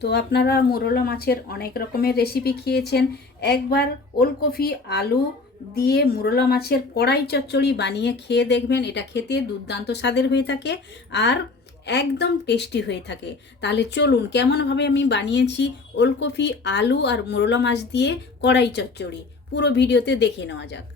তো আপনারা মোরলা মাছের অনেক রকমের রেসিপি খেয়েছেন। একবার ওলকপি, আলু দিয়ে মুরলা মাছের কড়াই চচ্চড়ি বানিয়ে খেয়ে দেখবেন, এটা খেতে দুর্দান্ত স্বাদের হয়ে থাকে আর একদম টেস্টি হয়ে থাকে। তাহলে চলুন, কেমনভাবে আমি বানিয়েছি ওলকপি, আলু আর মোরলা মাছ দিয়ে কড়াই চচ্চড়ি? পুরো ভিডিওতে দেখে নেওয়া যাক।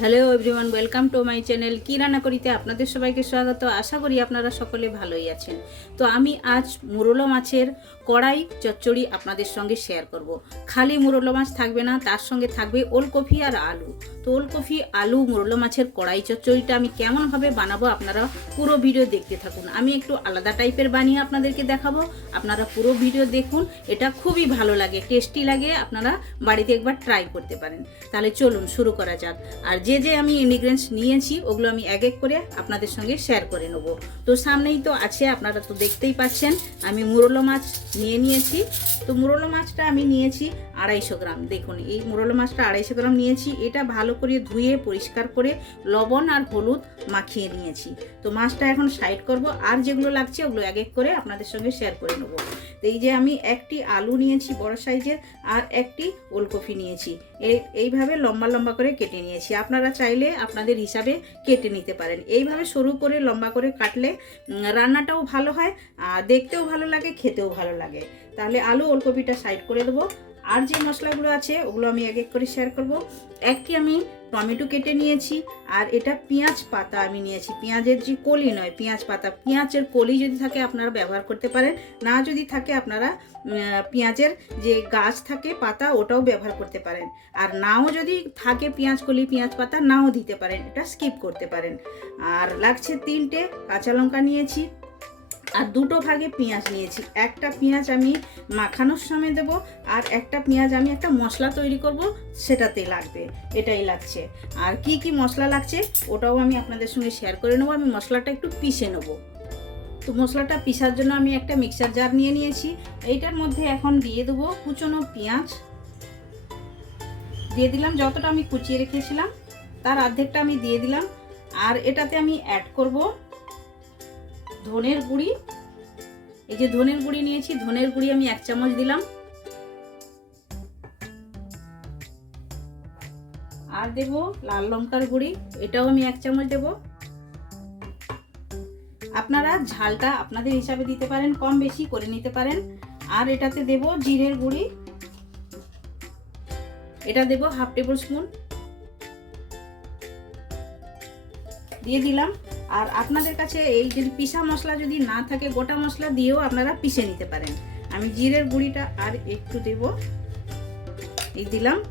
Hello everyone, welcome to my channel কি রান্না করিতে আপনাদের সবাইকে স্বাগত। আশা করি আপনারা সকলে ভালোই আছেন। তো আমি আজ মুরলো মাছের কড়াই, চচ্চড়ি আপনাদের সঙ্গে শেয়ার করব। খালি মুরলো মাছ থাকবে না, তার সঙ্গে থাকবে ওলকপি আর আলু। তো ওলকপি, আলু মুরলো মাছের কড়াই, চচ্চড়িটা আমি কেমনভাবে বানাবো আপনারা পুরো ভিডিও দেখতে থাকুন। আমি একটু আলাদা টাইপের বানিয়ে আপনাদেরকে দেখাবো। আপনারা পুরো ভিডিও দেখুন, এটা খুবই ভালো লাগে টেস্টি লাগে, আপনারা বাড়িতে একবার ট্রাই করতে পারেন। তাহলে চলুন শুরু করা যাক। আর যে যে আমি ইনগ্রেডিয়েন্টস নিয়েছি, ওগুলো আমি এক এক করে আপনাদের সঙ্গে শেয়ার করে নেব। তো সামনেই তো আছে, আপনারা তো দেখতেই পাচ্ছেন, আমি মুরলো মাছ নিয়ে নিয়েছি। তো মুরলো মাছটা আমি নিয়েছি আড়াইশো গ্রাম। দেখুন, এই মুরলো মাছটা আড়াইশো গ্রাম নিয়েছি। এটা ভালো করে ধুয়ে, পরিষ্কার করে লবণ আর হলুদ মাখিয়ে নিয়েছি। তো মাছটা এখন সাইড করব। আর যেগুলো লাগছে, ওগুলো এক এক করে আপনাদের সঙ্গে শেয়ার করে নেব। তো এই যে আমি একটি আলু নিয়েছি বড় সাইজের আর একটি ওলকপি নিয়েছি। এই- এইভাবে লম্বা লম্বা করে কেটে নিয়েছি। আপনারা চাইলে আপনাদের হিসাবে কেটে নিতে পারেন। এইভাবে সরু করে লম্বা করে কাটলে রান্নাটাও ভালো হয়, আর দেখতেও ভালো লাগে, খেতেও ভালো লাগে। তাহলে আলু ওলকপিটা সাইড করে দেবো। আর যে মশলাগুলো আছে, ওগুলো আমি এক এক করে শেয়ার করব। একটি আমি টমেটো কেটে নিয়েছি, আর এটা পেঁয়াজ পাতা আমি নিয়েছি। পেঁয়াজের যে কলি নয়, পেঁয়াজ পাতা। পেঁয়াজের কলি যদি থাকে, আপনারা ব্যবহার করতে পারেন। না যদি থাকে, আপনারা পেঁয়াজের যে গাছ থাকে, পাতা, ওটাও ব্যবহার করতে পারেন। আর নাও যদি থাকে পেঁয়াজ কলি, পেঁয়াজ পাতা, নাও দিতে পারেন। এটা স্কিপ করতে পারেন। আর লাগছে তিনটে কাঁচা লঙ্কা নিয়েছি আর দুটো ভাগে পেঁয়াজ নিয়েছি। একটা পেঁয়াজ আমি মাখানোর সময় দেব আর একটা পেঁয়াজ আমি একটা মশলা তৈরি করব সেটাতে লাগবে। এটাই লাগছে। আর কি কি মশলা লাগছে, ওটাও আমি আপনাদের সঙ্গে শেয়ার করে নেব। আমি মশলাটা একটু পিষে নেব। তো মশলাটা পিসার জন্য আমি একটা মিক্সার জার নিয়ে নিয়েছি। এইটার মধ্যে এখন দিয়ে দেবো কুচনো পেঁয়াজ। দিয়ে দিলাম যতটা আমি কুচিয়ে রেখেছিলাম, তার অর্ধেকটা আমি দিয়ে দিলাম। আর এটাতে আমি অ্যাড করব ধনের গুঁড়ি। এই যে ধনের গুঁড়ি নিয়েছি, ধনের গুঁড়ি আমি এক চামচ দিলাম। আর দেব লাল লঙ্কার গুঁড়ি, এটাও আমি এক চামচ দেব। আপনারা ঝালটা আপনাদের হিসাবে দিতে পারেন, কম বেশি করে নিতে পারেন। আর এটাতে দেব জিরের গুঁড়ি। এটা দেব হাফ টেবিল স্পুন। দিয়ে দিলাম। আর আপনাদের কাছে এই যদি পিসা মশলা যদি না থাকে, গোটা মশলা দিয়েও আপনারা পিষে নিতে পারেন। আমি জিরের গুঁড়িটা আর একটু দেব। এই দিলাম।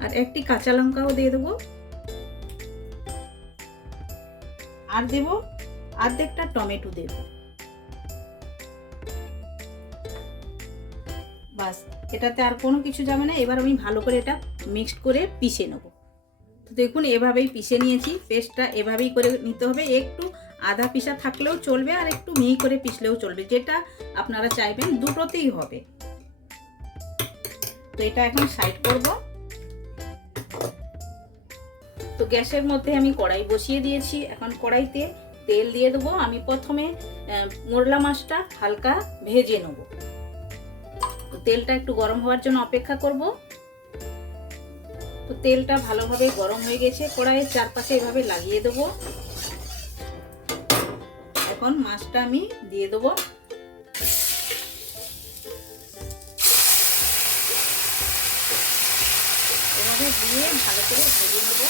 আর একটি কাঁচা লঙ্কাও দিয়ে দেবো। আর দেব অর্ধেকটা টমেটো দেব। বাস, এটাতে আর কোনো কিছু যাবে না। এবার আমি ভালো করে এটা মিক্সড করে পিষে নেব। তো দেখুন, এভাবেই পিষে নিয়েছি। পেস্টটা এভাবেই করে নিতে হবে। একটু আধা পিসা থাকলেও চলবে আর একটু মিহি করে পিষলেও চলবে। যেটা আপনারা চাইবেন, দুটোতেই হবে। তো এটা এখন সাইড করব। তো গ্যাসের মধ্যে আমি কড়াই বসিয়ে দিয়েছি। এখন কড়াইতে তেল দিয়ে দেবো। আমি প্রথমে মোরলা মাছটা হালকা ভেজে নেব। তেলটা একটু গরম হওয়ার জন্য অপেক্ষা করব। তো তেলটা ভালোভাবে গরম হয়ে গেছে। কড়াইয়ের চারপাশে এভাবে লাগিয়ে দেবো। এখন মাছটা আমি দিয়ে দেবো। এভাবে দিয়ে ভালো করে ভেজে নেব।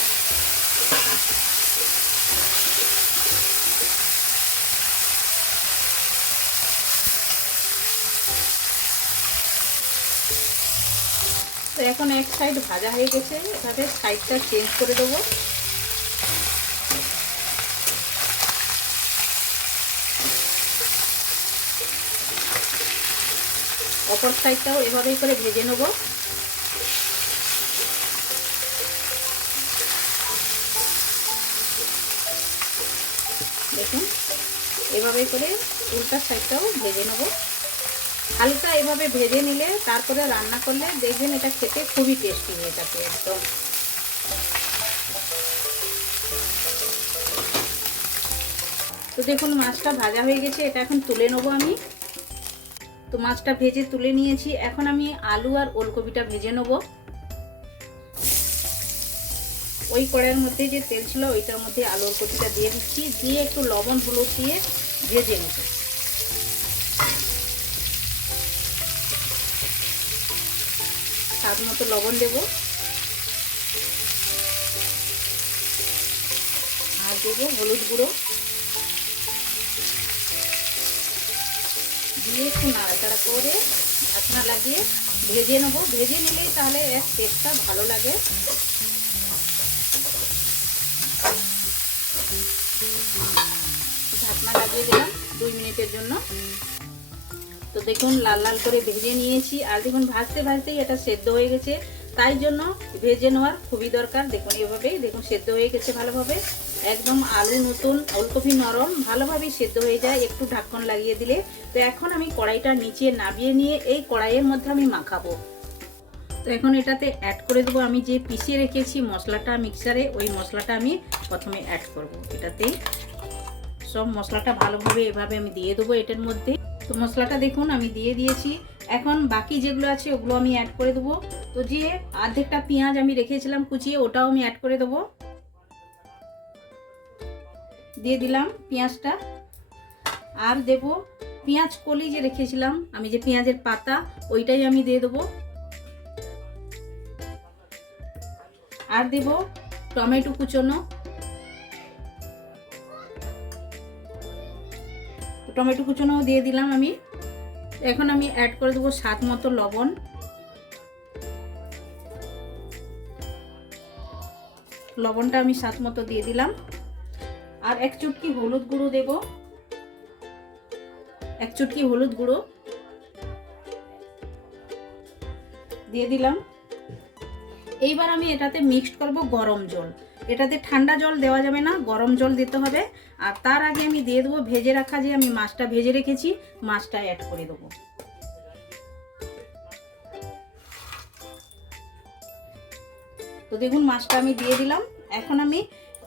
এখন এক সাইড ভাজা হয়ে গেছে এভাবে সাইডটা চেঞ্জ করে দেবো। অপর সাইডটাও এভাবেই করে ভেজে নেব। দেখুন, এভাবেই করে উল্টা সাইডটাও ভেজে নেব। হালকা এভাবে ভেজে নিলে তারপরে রান্না করলে দেখবেন এটা খেতে খুবই টেস্টি হয়ে যাবে একদম। তো দেখুন মাছটা ভাজা হয়ে গেছে, এটা এখন তুলে নেব আমি। তো মাছটা ভেজে তুলে নিয়েছি, এখন আমি আলু আর ওলকপিটা ভেজে নেব। ওই কড়াইয়ের মধ্যে যে তেল ছিল, ওইটার মধ্যে আলু ওলকপিটা দিয়ে দিচ্ছি, দিয়ে একটু লবণ হলুদ দিয়ে ভেজে নেব। স্বাদ মতো লবণ দেবো। আর দেবো হলুদ গুঁড়ো। দিয়ে একটু নাড়াচাড়া করে ঢাকনা লাগিয়ে ভেজে নেব। ভেজে নিলেই তাহলে এর টেস্টটা ভালো লাগে। ঢাকনা লাগিয়ে দিলাম দুই মিনিটের জন্য। তো দেখুন, লাল লাল করে ভেজে নিয়েছি। আর দেখুন, ভাজতে ভাজতেই এটা সেদ্ধ হয়ে গেছে। তাই জন্য ভেজে নেওয়ার খুবই দরকার। দেখুন, এভাবেই দেখুন, সেদ্ধ হয়ে গেছে ভালোভাবে। একদম আলু নতুন, ওলকপি নরম, ভালোভাবেই সেদ্ধ হয়ে যায়। একটু ঢাকন লাগিয়ে দিলে। তো এখন আমি কড়াইটা নিচে নামিয়ে নিয়ে এই কড়াইয়ের মধ্যে আমি মাখাবো। তো এখন এটাতে অ্যাড করে দেবো। আমি যে পিষিয়ে রেখেছি মশলাটা মিক্সারে ওই মশলাটা আমি প্রথমে অ্যাড করব। এটাতেই সব মশলাটা ভালোভাবে এভাবে আমি দিয়ে দেবো এটার মধ্যে। তো মশলাটা দেখুন, আমি দিয়ে দিয়েছি। এখন বাকি যেগুলো আছে, ওগুলো আমি অ্যাড করে দেবো। তো যে অর্ধেকটা পেঁয়াজ আমি রেখেছিলাম কুচিয়ে, ওটাও আমি অ্যাড করে দেবো। দিয়ে দিলাম পেঁয়াজটা। আর দেব পেঁয়াজ কলি যে রেখেছিলাম, আমি যে পেঁয়াজের পাতা, ওইটাই আমি দিয়ে দেবো। আর দেব টমেটো কুচোনো। টমেটো কুচোনোও দিয়ে দিলাম আমি। এখন আমি অ্যাড করে দেবো স্বাদ মতো লবণ। লবণটা আমি স্বাদ মতো দিয়ে দিলাম। আর এক চুটকি হলুদ গুঁড়ো দেব। এক চুটকি হলুদ গুঁড়ো। দিয়ে দিলাম। এইবার আমি এটাতে মিক্সড করব গরম জল। এটাতে ঠান্ডা জল দেওয়া যাবে না, গরম জল দিতে হবে। আর তার আগে আমি দিয়ে দেবো ভেজে রাখা যে আমি মাছটা ভেজে রেখেছি, মাছটা অ্যাড করে দেবো। তো দেখুন মাছটা আমি দিয়ে দিলাম। এখন আমি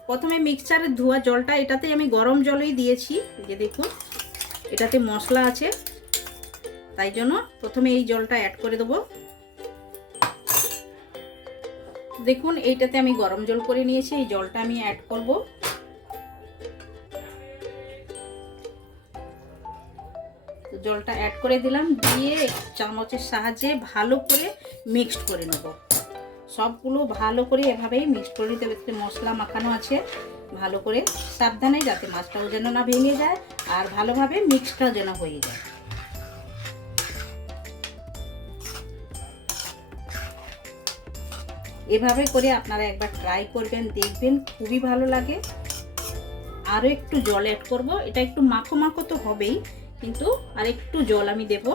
প্রথমে মিক্সচারের ধোয়া জলটা, এটাতে আমি গরম জলই দিয়েছি, যে দেখুন এটাতে মশলা আছে। তাই জন্য প্রথমে এই জলটা অ্যাড করে দেবো। দেখুন, এইটাতে আমি গরম জল করে নিয়েছি, এই জলটা আমি অ্যাড করব। জলটা অ্যাড করে দিলাম, দিয়ে চামচের সাহায্যে ভালো করে মিক্সড করে নেব। সবগুলো ভালো করে এভাবেই মিক্সড করে নিতে হবে মশলা মাখানো আছে। ভালো করে সাবধানে যাতে মাছটাও যেন না ভেঙে যায়, আর ভালোভাবে মিক্সটা যেন হয়ে যায়। এভাবে করে আপনারা একবার ট্রাই করবেন, দেখবেন খুবই ভালো লাগে। আরও একটু জল অ্যাড করব। এটা একটু মাখো মাখো তো হবেই, কিন্তু আর একটু জল আমি দেব।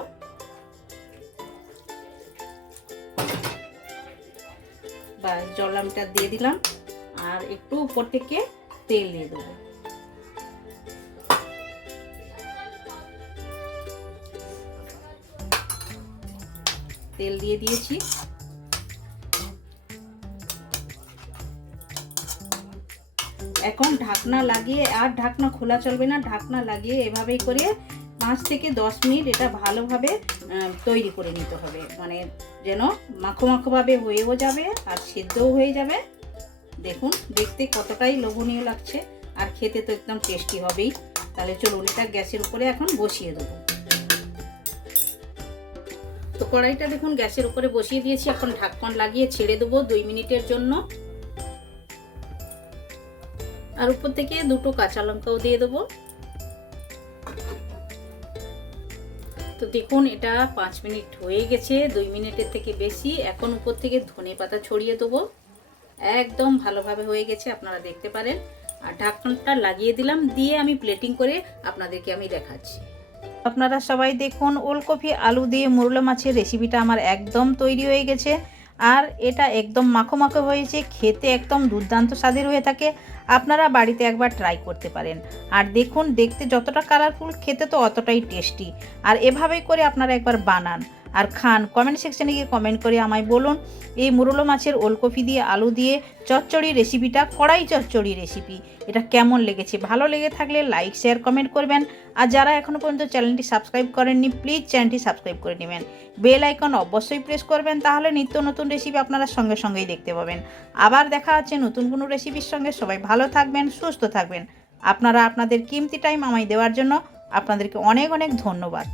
বা জল আমিটা দিয়ে দিলাম। আর একটু উপর থেকে তেল দিয়ে দেবো। তেল দিয়ে দিয়েছি। এখন ঢাকনা লাগিয়ে, আর ঢাকনা খোলা চলবে না, ঢাকনা লাগিয়ে এভাবেই করে পাঁচ থেকে দশ মিনিট এটা ভালোভাবে তৈরি করে নিতে হবে। মানে যেন মাখো মাখোভাবে হয়েও যাবে আর সেদ্ধও হয়ে যাবে। দেখুন, দেখতে কতটাই লোভনীয় লাগছে। আর খেতে তো একদম টেস্টি হবেই। তাহলে চলুন, এটা গ্যাসের উপরে এখন বসিয়ে দেবো। তো কড়াইটা দেখুন, গ্যাসের উপরে বসিয়ে দিয়েছি। এখন ঢাকন লাগিয়ে ছেড়ে দেবো দুই মিনিটের জন্য। আর উপর থেকে দুটো কাঁচা লঙ্কাও দিয়ে দেবো। তো দেখুন, এটা পাঁচ মিনিট হয়ে গেছে, দুই মিনিটের থেকে বেশি। এখন উপর থেকে ধনে পাতা ছড়িয়ে দেবো। একদম ভালোভাবে হয়ে গেছে, আপনারা দেখতে পারেন। আর ঢাকনটা লাগিয়ে দিলাম, দিয়ে আমি প্লেটিং করে আপনাদেরকে আমি দেখাচ্ছি। আপনারা সবাই দেখুন, ওলকপি, আলু দিয়ে মুরলা মাছের রেসিপিটা আমার একদম তৈরি হয়ে গেছে। আর এটা একদম মাখো মাখো হয়েছে, খেতে একদম দুর্দান্ত স্বাদের হয়ে থাকে, আপনারা বাড়িতে একবার ট্রাই করতে পারেন। আর দেখুন, দেখতে যতটা কালারফুল খেতে তো অতটাই টেস্টি আর এভাবেই করে আপনারা একবার বানান। আর খান কমেন্ট সেকশনে গিয়ে কমেন্ট করে আমায় বলুন। এই মুরলো মাছের ওলকপি দিয়ে, আলু দিয়ে, চচ্চড়ি রেসিপিটা কড়াই চচ্চড়ি রেসিপি এটা কেমন লেগেছে? ভালো লেগে থাকলে লাইক শেয়ার কমেন্ট করবেন। আর যারা এখনও পর্যন্ত চ্যানেলটি সাবস্ক্রাইব করেননি প্লিজ চ্যানেলটি সাবস্ক্রাইব করে নেবেন। বেল আইকন অবশ্যই প্রেস করবেন, তাহলে নিত্য নতুন রেসিপি আপনারা সঙ্গে সঙ্গেই দেখতে পাবেন। আবার দেখা হচ্ছে নতুন কোনো রেসিপির সঙ্গে। সবাই ভালো থাকবেন, সুস্থ থাকবেন। আপনারা আপনাদের কিমতি টাইম আমায় দেওয়ার জন্য আপনাদেরকে অনেক অনেক ধন্যবাদ।